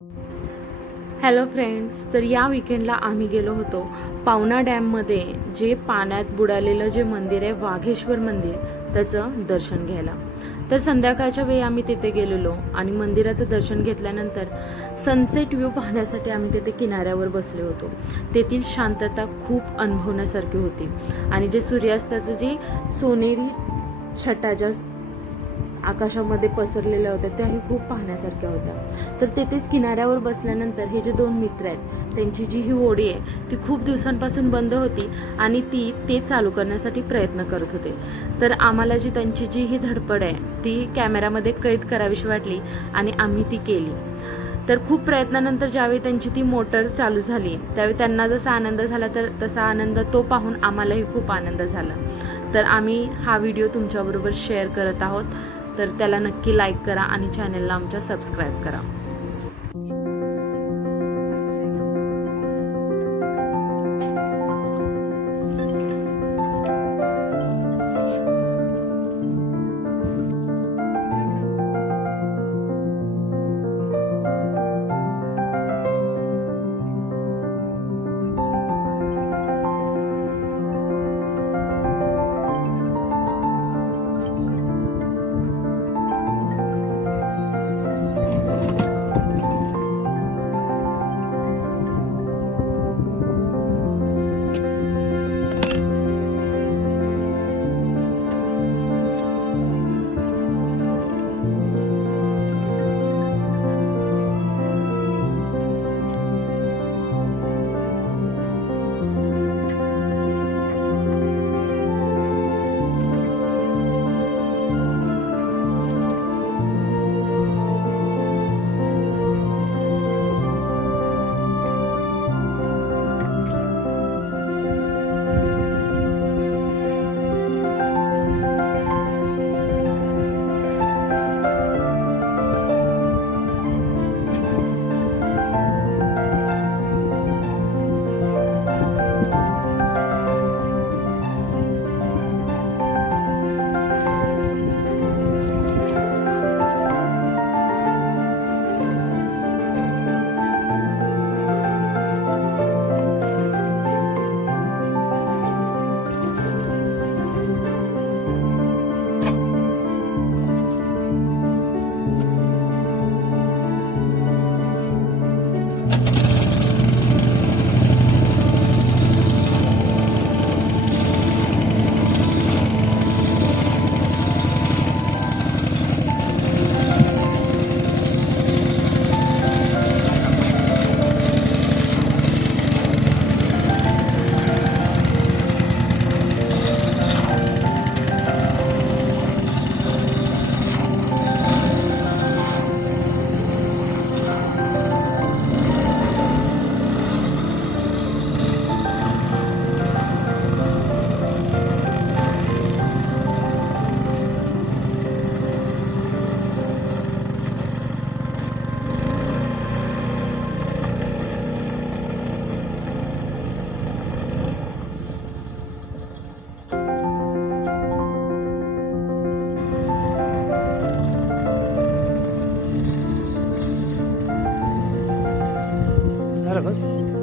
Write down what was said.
Hello friends, तर या विकेंडला आम्ही गेलो होतो पावना डॅममध्ये, जे पाण्यात बुडालेलं जे मंदिर आहे वाघेश्वर मंदिर, त्याचं दर्शन घ्यायला. तर संध्याकाळच्या वेळी आम्ही तिथे गेलेलो आणि मंदिराचं दर्शन घेतल्यानंतर सनसेट व्ह्यू पाहण्यासाठी आम्ही तिथे किनाऱ्यावर बसले होतो. तेथील शांतता खूप अनुभवण्यासारखी होती आणि जे सूर्यास्ताचं जे सोनेरी छटा ज्या आकाशामध्ये पसरलेल्या होत्या त्याही खूप पाहण्यासारख्या होत्या. तर तेथेच किनाऱ्यावर बसल्यानंतर हे जे दोन मित्र आहेत त्यांची जी ही होडी आहे ती खूप दिवसांपासून बंद होती आणि ते चालू करण्यासाठी प्रयत्न करत होते. तर आम्हाला जी त्यांची जी ही धडपड आहे ती कॅमेऱ्यामध्ये कैद करावीशी वाटली आणि आम्ही ती केली. तर खूप प्रयत्नानंतर ज्यावेळी त्यांची ती मोटर चालू झाली त्यावेळी त्यांना जसा आनंद झाला तर तसा आनंद तो पाहून आम्हालाही खूप आनंद झाला. तर आम्ही हा व्हिडिओ तुमच्याबरोबर शेअर करत आहोत. तर त्याला नक्की लाईक करा आणि चॅनलला आमच्या सबस्क्राईब करा. झालं बस.